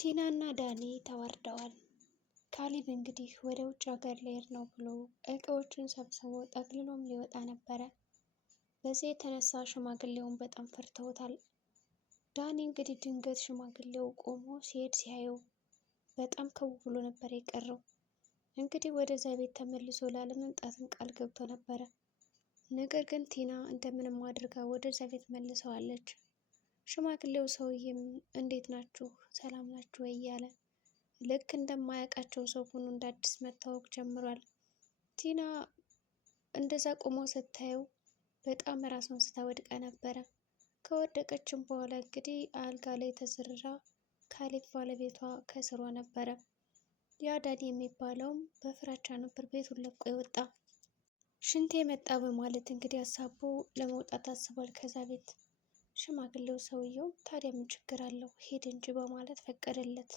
ቲና እና ዳኒ ተዋርደዋል። ካሌብ እንግዲህ ወደ ውጭ ሀገር ሊሄድ ነው ብሎ እቃዎችን ሰብስቦ ጠቅልሎም ሊወጣ ነበረ። በዚህ የተነሳ ሽማግሌውን በጣም ፈርተውታል። ዳኒ እንግዲህ ድንገት ሽማግሌው ቆሞ ሲሄድ ሲያየው በጣም ከው ብሎ ነበር የቀረው። እንግዲህ ወደዛ ቤት ተመልሶ ላለመምጣትም ቃል ገብቶ ነበረ። ነገር ግን ቲና እንደምንም አድርጋ ወደዛ ቤት መልሰዋለች። ሽማግሌው ሰውዬም እንዴት ናችሁ ሰላም ናችሁ ወይ እያለ ልክ እንደማያውቃቸው ሰው ሆኖ እንደ አዲስ መታወቅ ጀምሯል። ቲና እንደዛ ቆሞ ስታየው በጣም ራሷን ስታ ወድቃ ነበረ። ከወደቀችም በኋላ እንግዲህ አልጋ ላይ ተዘርራ ካሌብ ባለቤቷ ከስሯ ነበረ። ያ ዳኒ የሚባለውም በፍራቻ ነበር ቤቱን ለቆ የወጣ። ሽንቴ መጣ በማለት እንግዲህ አሳቦ ለመውጣት አስቧል ከዛ ቤት። ሽማግሌው ሰውየው ታዲያ ምን ችግር አለው ሄድ እንጂ በማለት ፈቀደለት።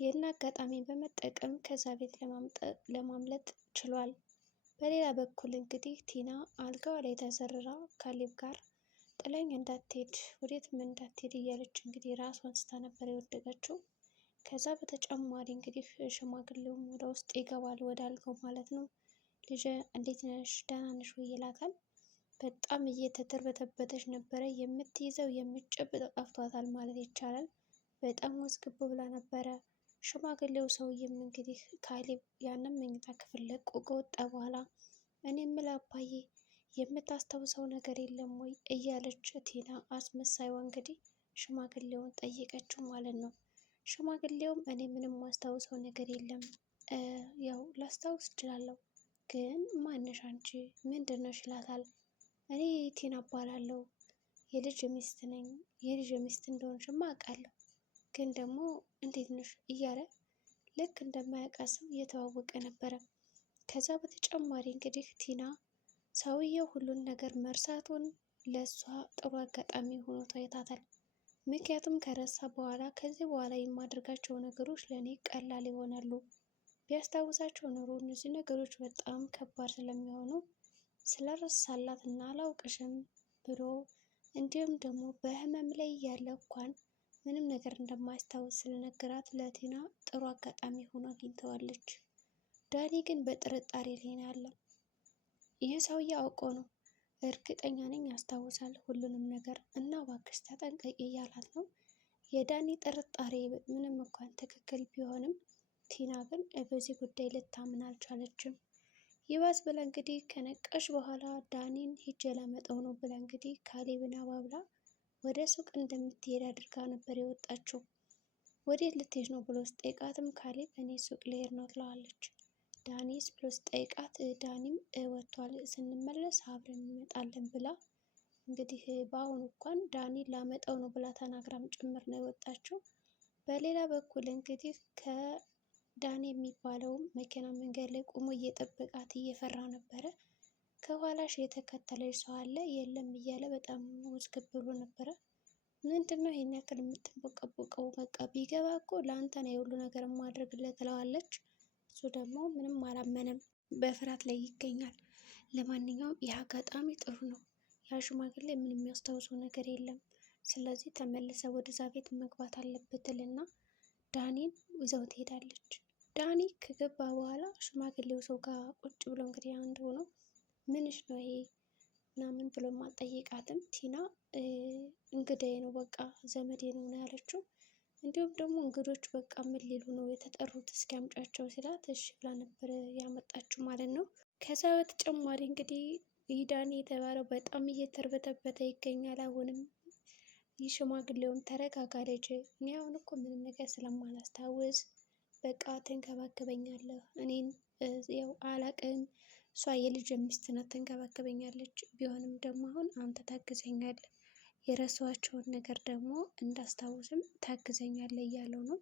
ይህን አጋጣሚ በመጠቀም ከዛ ቤት ለማምለጥ ችሏል። በሌላ በኩል እንግዲህ ቲና አልጋዋ ላይ ተዘርራ ካሌብ ጋር ጥለኝ እንዳትሄድ ወዴትም እንዳትሄድ እያለች እንግዲህ ራሷን ስታ ነበር የወደቀችው። ከዛ በተጨማሪ እንግዲህ ሽማግሌውም ወደ ውስጥ ይገባል ወደ አልጋው ማለት ነው። ልጄ እንዴት ነሽ ደህና ነሽ ወይ ይላታል። በጣም እየተተርበተበተች ነበረ። የምትይዘው የምትጨብጠው ጠፍቷታል ማለት ይቻላል። በጣም ወዝግብ ብላ ነበረ። ሽማግሌው ሰውዬም እንግዲህ ካሌብ ያንን መኝታ ክፍል ለቆ ከወጣ በኋላ እኔ የምልህ አባዬ የምታስታውሰው ነገር የለም ወይ እያለች ቲና አስመሳይዋ እንግዲህ ሽማግሌውን ጠየቀችው ማለት ነው። ሽማግሌውም እኔ ምንም ማስታውሰው ነገር የለም፣ ያው ላስታውስ እችላለሁ ግን ማነሽ አንቺ ምንድን ነሽ ይላታል። እኔ ቲና እባላለሁ የልጅ ሚስት ነኝ። የልጅ ሚስት እንደሆንሽማ አውቃለሁ፣ ግን ደግሞ እንዴት ነሽ እያለ ልክ እንደማያውቃት ሰው እየተዋወቀ ነበረ። ከዛ በተጨማሪ እንግዲህ ቲና ሰውየው ሁሉን ነገር መርሳቱን ለእሷ ጥሩ አጋጣሚ ሆኖ ታይቷታል። ምክንያቱም ከረሳ በኋላ ከዚህ በኋላ የማደርጋቸው ነገሮች ለእኔ ቀላል ይሆናሉ። ቢያስታውሳቸው ኖሮ እነዚህ ነገሮች በጣም ከባድ ስለሚሆኑ ስለረሳላት እና አላውቅሽም ብሎ እንዲሁም ደግሞ በህመም ላይ ያለ እንኳን ምንም ነገር እንደማያስታውስ ስለነገራት ለቲና ጥሩ አጋጣሚ ሆኖ አግኝተዋለች። ዳኒ ግን በጥርጣሬ ላይ ነው ያለው። ይህ ሰውዬ አውቆ ነው እርግጠኛ ነኝ ያስታውሳል ሁሉንም ነገር እና እባክሽ ተጠንቀቂ እያላት ነው። የዳኒ ጥርጣሬ ምንም እንኳን ትክክል ቢሆንም ቲና ግን በዚህ ጉዳይ ልታምን አልቻለችም። ይባስ ብላ እንግዲህ ከነቃሽ በኋላ ዳኒን ሂጄ ላመጣው ነው ብላ እንግዲህ ካሌብን አባብላ ወደ ሱቅ እንደምትሄድ አድርጋ ነበር የወጣችው። ወዴት ልትሄድ ነው ብሎ ስጠይቃትም ካሌብ እኔ ሱቅ ልሄድ ነው ትለዋለች። ዳኒስ ብሎ ስጠይቃት ዳኒም ወጥቷል ስንመለስ አብረን እንመጣለን ብላ እንግዲህ በአሁኑ እንኳን ዳኒ ላመጣው ነው ብላ ተናግራም ጭምር ነው የወጣችው። በሌላ በኩል እንግዲህ ዳኒ የሚባለውም መኪና መንገድ ላይ ቆሞ እየጠበቃት እየፈራ ነበረ። ከኋላሽ የተከተለች ሰው አለ የለም እያለ በጣም ውዝግብ ብሎ ነበረ። ምንድን ነው ይሄን ያክል የምትንቦቀቦቀው? በቃ ቢገባ እኮ ለአንተ ነው የሁሉ ነገር ማድረግለት ትለዋለች። እሱ ደግሞ ምንም አላመነም፣ በፍርሃት ላይ ይገኛል። ለማንኛውም ይህ አጋጣሚ ጥሩ ነው። ያ ሽማግሌ ምንም የሚያስታውሰው ነገር የለም። ስለዚህ ተመልሰ ወደዛ ቤት መግባት አለበት ትልና ዳኒን ይዘው ትሄዳለች። ዳኒ ከገባ በኋላ ሽማግሌው ሰው ጋር ቁጭ ብሎ እንግዲህ አንድ ሆኖ ምንሽ ነው ይሄ ምናምን ብሎ ማጠየቃትም ቲና እንግዳዬ ነው በቃ ዘመዴ ነው ነው ያለችው። እንዲሁም ደግሞ እንግዶች በቃ ምን ሊሉ ነው የተጠሩት እስኪ አምጫቸው ሲላት እሺ ብላ ነበር ያመጣችው ማለት ነው። ከዛ በተጨማሪ እንግዲህ ይህ ዳኒ የተባለው በጣም እየተርበተበተ ይገኛል። አሁንም ይህ ሽማግሌውን ተረጋጋ ልጅ፣ እኔ አሁን እኮ ምንም ነገር ስለማላስታውስ በቃ ተንከባከበኛለህ፣ እኔን ያው አላቅም፣ እሷ የልጅ ሚስት ናት ተንከባከበኛለች። ቢሆንም ደግሞ አሁን አንተ ታግዘኛለህ፣ የረሳኋቸውን ነገር ደግሞ እንዳስታውስም ታግዘኛለህ እያለው ነው።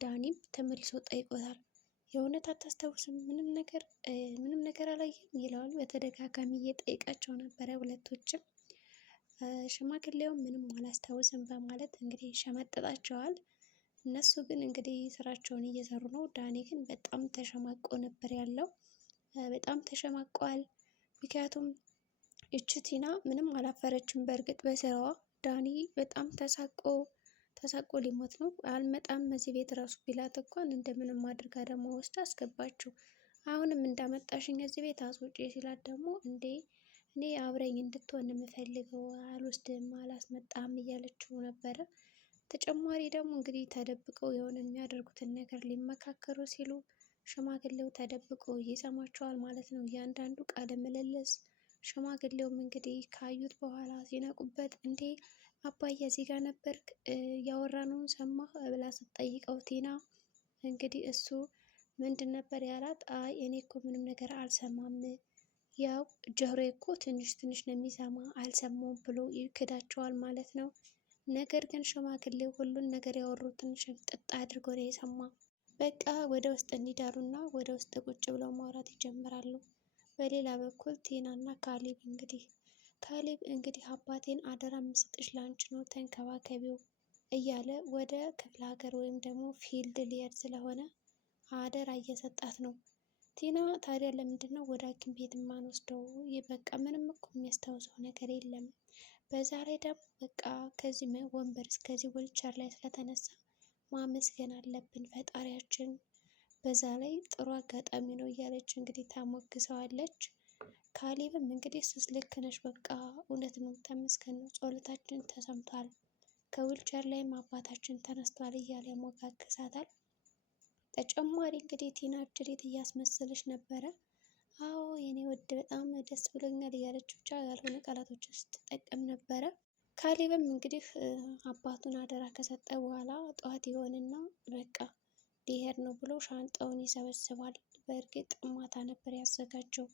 ዳኒም ተመልሶ ጠይቆታል። የእውነት አታስታውስም? ምንም ነገር አላየም ይለዋል። በተደጋጋሚ እየጠየቃቸው ነበረ ሁለቶችም። ሽማግሌው ምንም አላስታውስም በማለት እንግዲህ ሸመጠጣቸዋል። እነሱ ግን እንግዲህ ስራቸውን እየሰሩ ነው። ዳኒ ግን በጣም ተሸማቆ ነበር ያለው። በጣም ተሸማቋል። ምክንያቱም እች ቲና ምንም አላፈረችም በእርግጥ በስራዋ። ዳኒ በጣም ተሳቆ ተሳቆ ሊሞት ነው። አልመጣም እዚህ ቤት ራሱ ቢላት እንኳን እንደምንም አድርጋ ደግሞ ወስዳ አስገባችው። አሁንም እንዳመጣሽኝ እዚህ ቤት አስወጪ ሲላት ደግሞ እንዴ እኔ አብረኝ እንድትሆን የምፈልገው አልወስድም አላስመጣም እያለችው ነበረ። ተጨማሪ ደግሞ እንግዲህ ተደብቀው የሆነ የሚያደርጉትን ነገር ሊመካከሩ ሲሉ ሽማግሌው ተደብቆ ይሰማቸዋል ማለት ነው። እያንዳንዱ ቃለ ምልልስ ሽማግሌውም እንግዲህ ካዩት በኋላ ሲነቁበት እንዴ አባዬ እዚህ ጋር ነበርክ ያወራነውን ሰማህ ብላ ስትጠይቀው ቲና እንግዲህ እሱ ምንድን ነበር ያላት? አይ እኔ እኮ ምንም ነገር አልሰማም፣ ያው ጆሮዬ እኮ ትንሽ ትንሽ ነው የሚሰማ አልሰማውም ብሎ ይክዳቸዋል ማለት ነው። ነገር ግን ሽማግሌው ሁሉን ነገር ያወሩትን ሽምጥጥ አድርጎ ነው የሰማ። በቃ ወደ ውስጥ እንዲዳሩና ወደ ውስጥ ቁጭ ብለው ማውራት ይጀምራሉ። በሌላ በኩል ቲና እና ካሌብ እንግዲህ አባቴን አደራ የምሰጥሽ ላንቺ ነው ተንከባከቢው እያለ ወደ ክፍለ ሀገር ወይም ደግሞ ፊልድ ሊሄድ ስለሆነ አደራ እየሰጣት ነው። ቲና ታዲያ ለምንድን ነው ወደ ሐኪም ቤት የማንወስደው? በቃ ምንም እኮ የሚያስታውሰው ነገር የለም። በዛ ላይ ደግሞ በቃ ከዚህ ወንበር እስከዚህ ዊልቸር ላይ ስለተነሳ ማመስገን አለብን ፈጣሪያችን። በዛ ላይ ጥሩ አጋጣሚ ነው እያለች እንግዲህ ታሞግሰዋለች። ካሌብም እንግዲህ እሱስ ልክ ነሽ፣ በቃ እውነት ነው ተመስገን ነው፣ ጸሎታችን ተሰምቷል፣ ከዊልቸር ላይም አባታችን ተነስቷል እያለ ያሞጋግሳታል። ተጨማሪ እንግዲህ ቲና እጅሬት እያስመሰለች ነበረ። አዎ የኔ ውድ በጣም ደስ ብሎኛል እያለች ብቻ ያልሆነ ቃላቶች ስትጠቀም ነበረ። ካሌብም እንግዲህ አባቱን አደራ ከሰጠ በኋላ ጠዋት ይሆንና በቃ ሊሄድ ነው ብሎ ሻንጣውን ይሰበስባል። በእርግጥ ማታ ነበር ያዘጋጀው።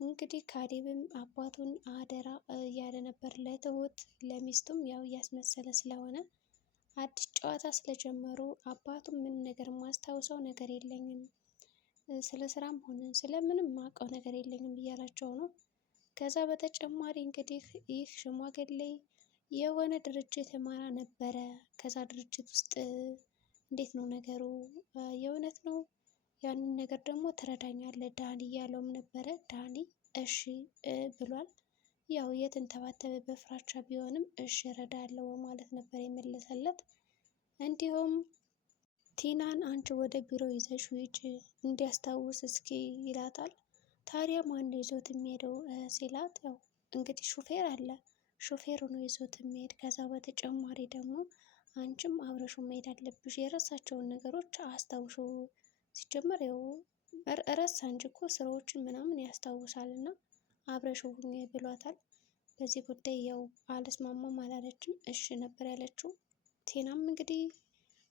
እንግዲህ ካሌብም አባቱን አደራ እያለ ነበር ለትሁት፣ ለሚስቱም ያው እያስመሰለ ስለሆነ አዲስ ጨዋታ ስለጀመሩ አባቱም ምን ነገር ማስታውሰው ነገር የለኝም፣ ስለ ስራም ሆነ ስለምንም ማውቀው ነገር የለኝም እያላቸው ነው። ከዛ በተጨማሪ እንግዲህ ይህ ሽማግሌ የሆነ ድርጅት የማራ ነበረ። ከዛ ድርጅት ውስጥ እንዴት ነው ነገሩ? የእውነት ነው ያንን ነገር ደግሞ ትረዳኛለህ ዳኒ እያለውም ነበረ። ዳኒ እሺ ብሏል። ያው የተንተባተበ በፍራቻ ቢሆንም እሺ እረዳለሁ ማለት ነበር የመለሰለት። እንዲሁም ቲናን አንቺ ወደ ቢሮ ይዘሽ ሂጂ እንዲያስታውስ እስኪ ይላታል። ታዲያ ማን ይዞት የሚሄደው ሲላት፣ ያው እንግዲህ ሹፌር አለ፣ ሹፌሩ ነው ይዞት የሚሄድ። ከዛ በተጨማሪ ደግሞ አንቺም አብረሹ መሄድ አለብሽ፣ የረሳቸውን ነገሮች አስታውሹ። ሲጀመር ያው ረሳ እንጂ እኮ ስራዎችን ምናምን ያስታውሳል እና አብረሹ ሁኚ ብሏታል። በዚህ ጉዳይ ያው አልስማማም አላለችም፣ እሺ ነበር ያለችው። ቴናም እንግዲህ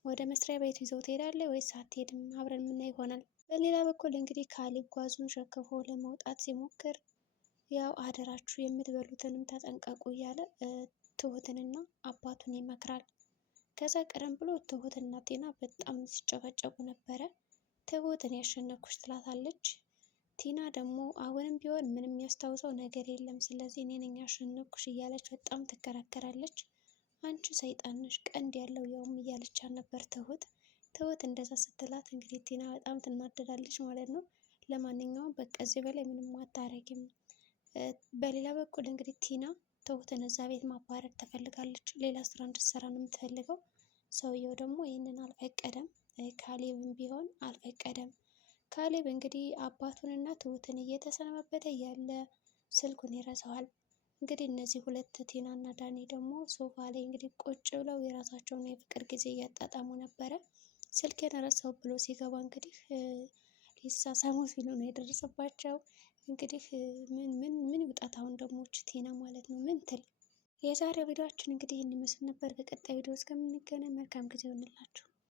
ወደ መስሪያ ቤቱ ይዘው ትሄዳለች ወይስ አትሄድም? አብረን የምናይ ይሆናል። በሌላ በኩል እንግዲህ ካሌብ ጓዙን ሸክፎ ለመውጣት ሲሞክር ያው አደራችሁ የምትበሉትንም ተጠንቀቁ እያለ ትሁትንና አባቱን ይመክራል። ከዛ ቀደም ብሎ ትሁትና ቴና በጣም ሲጨቃጨቁ ነበረ። ትሁትን ያሸነፍኩሽ ትላታለች። ቲና ደግሞ አሁንም ቢሆን ምንም የሚያስታውሰው ነገር የለም፣ ስለዚህ እኔ ነኝ ያሸነፍኩሽ እያለች በጣም ትከራከራለች። አንቺ ሰይጣን ነሽ ቀንድ ያለው ያውም እያለቻት ነበር ትሁት እንደዛ ስትላት እንግዲህ ቲና በጣም ትናደዳለች ማለት ነው። ለማንኛውም በቃ እዚህ በላይ ምንም አታረጊም። በሌላ በኩል እንግዲህ ቲና ትሁትን እዛ ቤት ማባረር ትፈልጋለች። ሌላ ስራ እንድትሰራ ነው የምትፈልገው። ሰውየው ደግሞ ይህንን አልፈቀደም። ካሌብም ቢሆን አልፈቀደም። ካሌብ እንግዲህ አባቱንና ትሁትን እየተሰናበተ ያለ ስልኩን ይረሳዋል። እንግዲህ እነዚህ ሁለት ቲና እና ዳኒ ደግሞ ሶፋ ላይ እንግዲህ ቁጭ ብለው የራሳቸውን የፍቅር ጊዜ እያጣጣሙ ነበረ። ስልኬን ረሳው ብሎ ሲገባ እንግዲህ ሊሳሳሙ ሲሉ ነው የደረሰባቸው። እንግዲህ ምን ይውጣት አሁን ደግሞ ቲና ማለት ነው ምን ትል። የዛሬው ቪዲዮአችን እንግዲህ ይህን ይመስል ነበር። በቀጣይ ቪዲዮ እስከምንገናኝ መልካም ጊዜ ይሆንላችሁ።